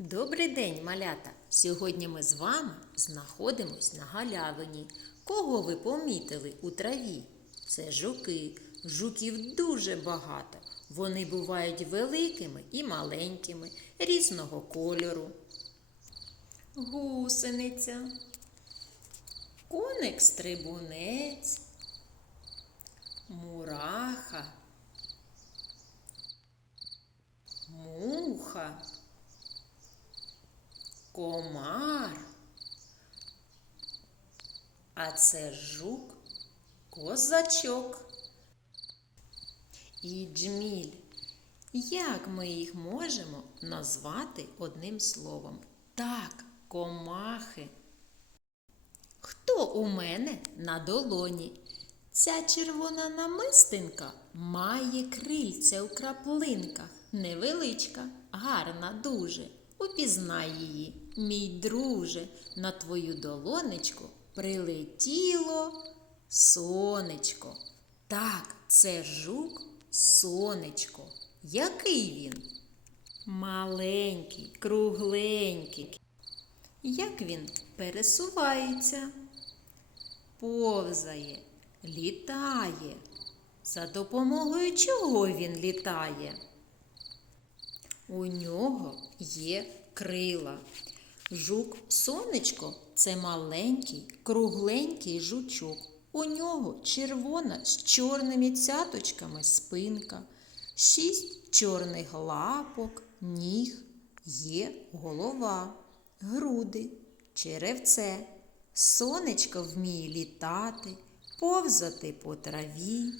Добрий день, малята! Сьогодні ми з вами знаходимось на галявині. Кого ви помітили у траві? Це жуки. Жуків дуже багато. Вони бувають великими і маленькими, різного кольору. Гусениця, коник стрибунець, мураха, муха комар. А це жук козачок. І джміль. Як ми їх можемо назвати одним словом? Так, комахи. Хто у мене на долоні? Ця червона намистинка має крильця у краплинках. Невеличка, гарна дуже. Упізнай її, мій друже, на твою долонечку прилетіло сонечко. Так, це жук сонечко. Який він? Маленький, кругленький. Як він пересувається? повзає, літає. За допомогою чого він літає? У нього є крила. Жук сонечко це маленький, кругленький жучок. У нього червона з чорними цяточками спинка, шість чорних лапок, ніг, є голова, груди, черевце. Сонечко вміє літати, повзати по траві.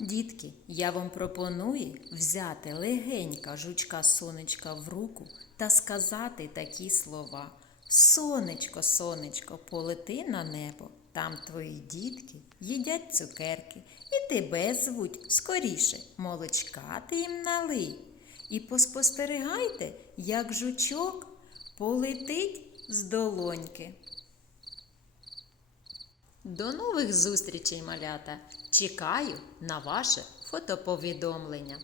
Дітки, я вам пропоную взяти легенька жучка сонечка в руку та сказати такі слова. Сонечко, сонечко, полети на небо. Там твої дітки їдять цукерки і тебе звуть скоріше, молочка ти їм налий. І поспостерігайте, як жучок полетить з долоньки. До нових зустрічей, малята! Чекаю на ваше фотоповідомлення.